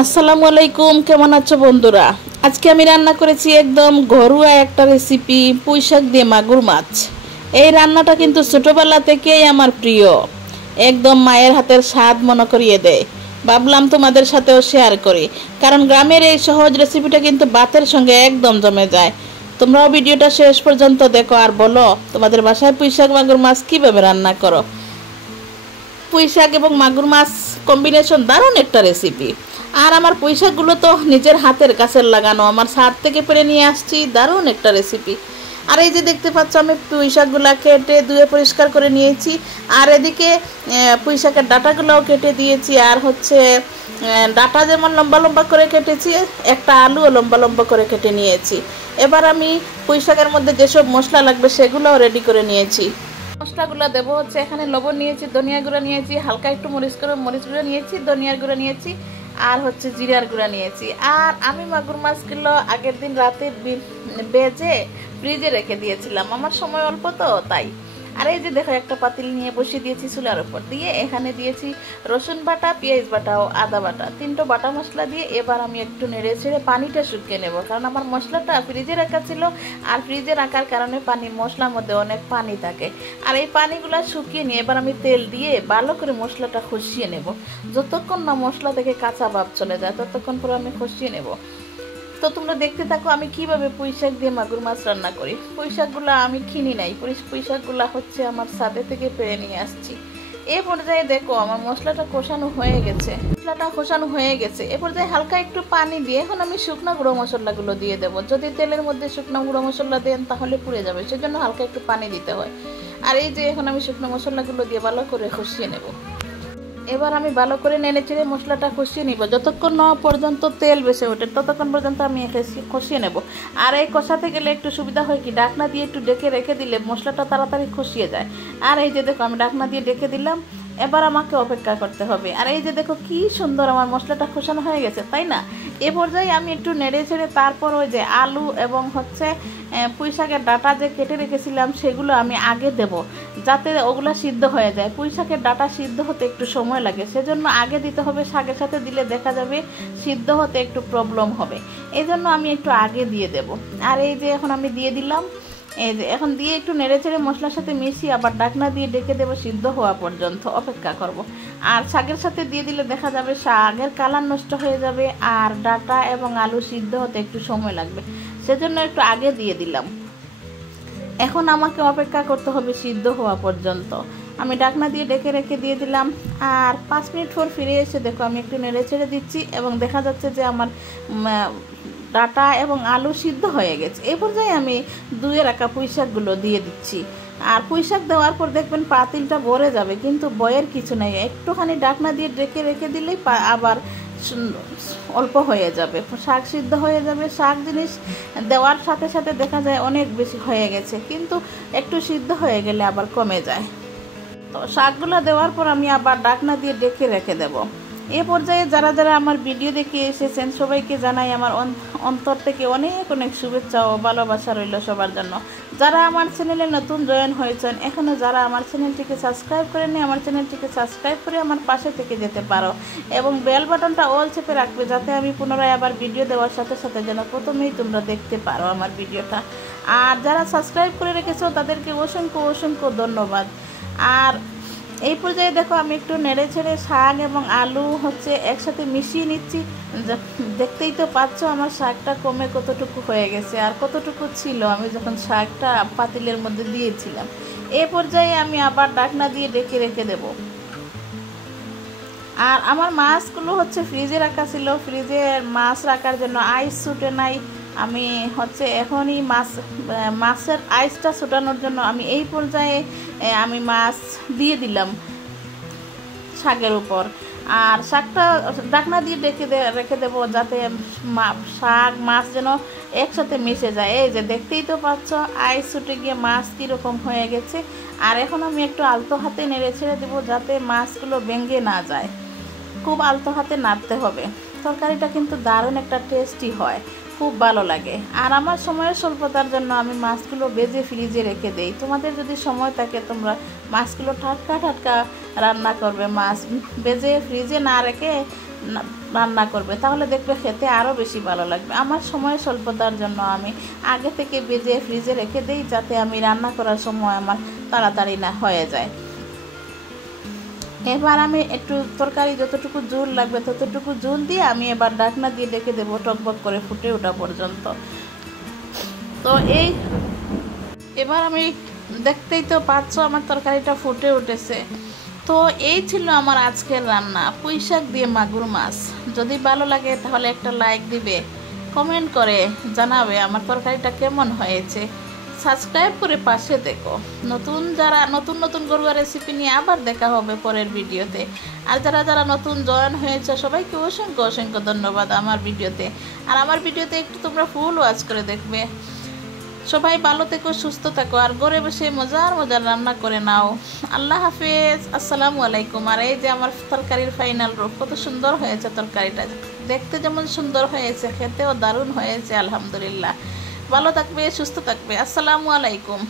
আসসালামু আলাইকুম, কেমন আছো বন্ধুরা? আজকে আমি রান্না করেছি একদম ঘরোয়া একটা রেসিপি, পুঁইশাক দিয়ে মাগুর মাছ। এই রান্নাটা কিন্তু ছোটবেলা থেকেই আমার প্রিয়, একদম মায়ের হাতের স্বাদ মনে করিয়ে দেয়। ভাবলাম তোমাদের সাথেও শেয়ার করি, কারণ গ্রামের এই সহজ রেসিপিটা কিন্তু ভাতের সঙ্গে একদম জমে যায়। তোমরাও ভিডিওটা শেষ পর্যন্ত দেখো আর বলো তোমাদের বাসায় পুঁইশাক মাগুর মাছ কীভাবে রান্না করো। পুঁইশাক এবং মাগুর মাছ কম্বিনেশন দারুণ একটা রেসিপি। আর আমার পুঁইশাকগুলো তো নিজের হাতের কাছের লাগানো, আমার ছাদ থেকে পেরে নিয়ে আসছি, দারুণ একটা রেসিপি। আর এই যে দেখতে পাচ্ছ আমি পুঁইশাকগুলো কেটে ধুয়ে পরিষ্কার করে নিয়েছি। আর এদিকে পুঁইশাকের ডাঁটাগুলোও কেটে দিয়েছি। আর হচ্ছে ডাঁটা যেমন লম্বা লম্বা করে কেটেছি, একটা আলুও লম্বা লম্বা করে কেটে নিয়েছি। এবার আমি পুঁইশাকের মধ্যে যেসব মশলা লাগবে সেগুলোও রেডি করে নিয়েছি। মশলাগুলো দেবো হচ্ছে, এখানে লবণ নিয়েছি, ধনিয়া গুঁড়া নিয়েছি, হালকা একটু মরিচ গুঁড়া নিয়েছি, ধনিয়ার গুঁড়া নিয়েছি, আর হচ্ছে জিরার গুঁড়া নিয়েছি। আর আমি মাগুর মাছগুলো আগের দিন রাতে ভেজে ফ্রিজে রেখে দিয়েছিলাম, আমার সময় অল্প তো তাই। আর এই যে দেখো একটা পাতিল নিয়ে বসিয়ে দিয়েছি চুলার উপর, দিয়ে এখানে দিয়েছি রসুন বাটা, পেঁয়াজ বাটা ও আদা বাটা, তিনটো বাটা মশলা দিয়ে এবার আমি একটু নেড়ে ছেড়ে পানিটা শুকিয়ে নেব, কারণ আমার মশলাটা ফ্রিজে রাখা ছিল। আর ফ্রিজে রাখার কারণে মশলার মধ্যে অনেক পানি থাকে। আর এই পানিগুলো শুকিয়ে নিয়ে এবার আমি তেল দিয়ে ভালো করে মশলাটা কষিয়ে নেব। যতক্ষণ না মশলা থেকে কাঁচা ভাব চলে যায় ততক্ষণ পরে আমি কষিয়ে নেব। তো তোমরা দেখতে থাকো আমি কিভাবে পুঁইশাক দিয়ে মাগুর মাছ রান্না করি। পুঁইশাকগুলো আমি কিনি নাই, পুঁইশাকগুলো হচ্ছে আমার ছাদে থেকে পেরে নিয়ে আসছি। এ পর্যায়ে দেখো আমার মশলাটা কষানো হয়ে গেছে, এ পর্যায়ে হালকা একটু পানি দিয়ে এখন আমি শুকনো গুঁড়ো মশলাগুলো দিয়ে দেবো। যদি তেলের মধ্যে শুকনো গুঁড়ো মশলা দেন তাহলে পুড়ে যাবে, সেজন্য হালকা একটু পানি দিতে হয়। আর এই যে এখন আমি শুকনো মশলাগুলো দিয়ে ভালো করে কষিয়ে নেব। এবার আমি ভালো করে নেড়ে চেড়ে মশলাটা কষিয়ে নিব, যতক্ষণ না পর্যন্ত তেল বেশি ওঠে ততক্ষণ পর্যন্ত আমি কষিয়ে নেব। আর এই কষাতে গেলে একটু সুবিধা হয় কি, ঢাকনা দিয়ে একটু ডেকে রেখে দিলে মশলাটা তাড়াতাড়ি কষিয়ে যায়। আর এই যে দেখো আমি ঢাকনা দিয়ে ডেকে দিলাম, এবার আমাকে অপেক্ষা করতে হবে। আর এই যে দেখো কি সুন্দর আমার মশলাটা কষানো হয়ে গেছে, তাই না? এ পর্যায়ে আমি একটু নেড়ে ছেড়ে তারপর ওই যে আলু এবং হচ্ছে পুঁইশাকের ডাঁটা যে কেটে রেখেছিলাম সেগুলো আমি আগে দেব, যাতে ওগুলো সিদ্ধ হয়ে যায়। পুঁইশাকের ডাঁটা সিদ্ধ হতে একটু সময় লাগে, সেজন্য আগে দিতে হবে। শাকের সাথে দিলে দেখা যাবে সিদ্ধ হতে একটু প্রবলেম হবে, এই জন্য আমি একটু আগে দিয়ে দেব। আর এই যে এখন আমি দিয়ে দিলাম, এই যে এখন দিয়ে একটু নেড়ে চেড়ে মশলার সাথে মিশিয়ে আবার ঢাকনা দিয়ে ডেকে দেবো, সিদ্ধ হওয়া পর্যন্ত অপেক্ষা করব। আর শাকের সাথে দিয়ে দিলে দেখা যাবে শাকের কালার নষ্ট হয়ে যাবে, আর ডাঁটা এবং আলু সিদ্ধ হতে একটু সময় লাগবে, সেজন্য একটু আগে দিয়ে দিলাম। এখন আমাকে অপেক্ষা করতে হবে সিদ্ধ হওয়া পর্যন্ত। আমি ঢাকনা দিয়ে ডেকে রেখে দিয়ে দিলাম। আর 5 মিনিট পর ফিরে এসে দেখো আমি একটু নেড়ে ছেড়ে দিচ্ছি এবং দেখা যাচ্ছে যে আমার ডাঁটা এবং আলু সিদ্ধ হয়ে গেছে। এই পর্যায়ে আমি ধুয়ে রাখা পুঁইশাকগুলো দিয়ে দিচ্ছি। আর পুঁইশাক দেওয়ার পর দেখবেন পাতিলটা ভরে যাবে, কিন্তু বয়ের কিছু নেই, একটুখানি ঢাকনা দিয়ে ডেকে রেখে দিলেই আবার অল্প হয়ে যাবে, শাক সিদ্ধ হয়ে যাবে। শাক জিনিস দেওয়ার সাথে সাথে দেখা যায় অনেক বেশি হয়ে গেছে, কিন্তু একটু সিদ্ধ হয়ে গেলে আবার কমে যায়। তো শাকগুলো দেওয়ার পর আমি আবার ঢাকনা দিয়ে ডেকে রেখে দেব। এ পর্যায়ে যারা যারা আমার ভিডিও দেখে এসেছেন সবাইকে জানাই আমার অন্তর থেকে অনেক অনেক শুভেচ্ছা ও ভালোবাসা রইল সবার জন্য। যারা আমার চ্যানেলে নতুন জয়েন হয়েছেন, এখনও যারা আমার চ্যানেলটিকে সাবস্ক্রাইব করেনি, আমার চ্যানেলটিকে সাবস্ক্রাইব করে আমার পাশে থেকে যেতে পারো এবং বেল বাটনটা অল চেপে রাখবে, যাতে আমি পুনরায় আবার ভিডিও দেওয়ার সাথে সাথে যেন প্রথমেই তোমরা দেখতে পারো আমার ভিডিওটা। আর যারা সাবস্ক্রাইব করে রেখেছো তাদেরকে অসংখ্য অসংখ্য ধন্যবাদ। আর এই পর্যায়ে দেখো আমি একটু নেড়ে ছেড়ে শাক এবং আলু হচ্ছে একসাথে মিশিয়ে নিচ্ছি। দেখতেই তো পাচ্ছ আমার শাকটা কমে কতটুকু হয়ে গেছে আর কতটুকু ছিল আমি যখন শাকটা পাতিলের মধ্যে দিয়েছিলাম। এই পর্যায়ে আমি আবার ঢাকনা দিয়ে ডেকে রেখে দেব। আর আমার মাছগুলো হচ্ছে ফ্রিজে রাখা ছিল, ফ্রিজে মাছ রাখার জন্য আইস ছুটে নাই। আমি হচ্ছে এখনই মাছের আইসটা ছুটানোর জন্য আমি এই পর্যায়ে আমি মাছ দিয়ে দিলাম শাকের উপর। আর শাকটা ঢাকনা দিয়ে রেখে দেবো, যাতে শাক মাছ যেন একসাথে মিশে যায়। এই যে দেখতেই তো পাচ্ছ আইস ছুটে গিয়ে মাছ কীরকম হয়ে গেছে। আর এখন আমি একটু আলতো হাতে নেড়ে ছেড়ে দেবো, যাতে মাছগুলো ভেঙে না যায়। খুব আলতো হাতে নাড়তে হবে, তরকারিটা কিন্তু দারুণ একটা টেস্টি হয়, খুব ভালো লাগে। আর আমার সময়ের স্বল্পতার জন্য আমি মাছগুলো ভেজে ফ্রিজে রেখে দেই। তোমাদের যদি সময় থাকে তোমরা মাছগুলো টাটকা টাটকা রান্না করবে, মাছ ভেজে ফ্রিজে না রেখে রান্না করবে, তাহলে দেখবে খেতে আরও বেশি ভালো লাগবে। আমার সময় স্বল্পতার জন্য আমি আগে থেকে ভেজে ফ্রিজে রেখে দিই, যাতে আমি রান্না করার সময় আমার তাড়াতাড়ি না হয়ে যায়। এবার আমি একটু তরকারি যতটুকু ঝোল লাগবে ততটুকু ঝোল দিয়ে আমি এবার ঢাকনা দিয়ে রেখে দেবো টকবক করে ফুটে ওঠা পর্যন্ত। তো এবার আমি দেখতেই তো পাচ্ছ আমার তরকারিটা ফুটে উঠেছে। তো এই ছিল আমার আজকের রান্না, পুঁইশাক দিয়ে মাগুর মাছ। যদি ভালো লাগে তাহলে একটা লাইক দিবে, কমেন্ট করে জানাবে আমার তরকারিটা কেমন হয়েছে, সাবস্ক্রাইব করে পাশে দেখো। নতুন নতুন ঘরোয়া রেসিপি নিয়ে আবার দেখা হবে পরের ভিডিওতে। আর যারা নতুন জয়েন হয়েছে সবাইকে অসংখ্য অসংখ্য ধন্যবাদ আমার ভিডিওতে। আর আমার ভিডিওতে একটু তোমরা ফুল ওয়াচ করে দেখবে। সবাই ভালো থেকো, সুস্থ থাকো, আর ঘরে বসে মজার রান্না করে নাও। আল্লাহ হাফেজ, আসসালামু আলাইকুম। আর এই যে আমার তরকারির ফাইনাল রূপ, কত সুন্দর হয়েছে তরকারিটা, দেখতে যেমন সুন্দর হয়েছে খেতেও দারুণ হয়েছে আলহামদুলিল্লাহ। ভালো থাকবে, সুস্থ থাকবে, আসসালামু আলাইকুম।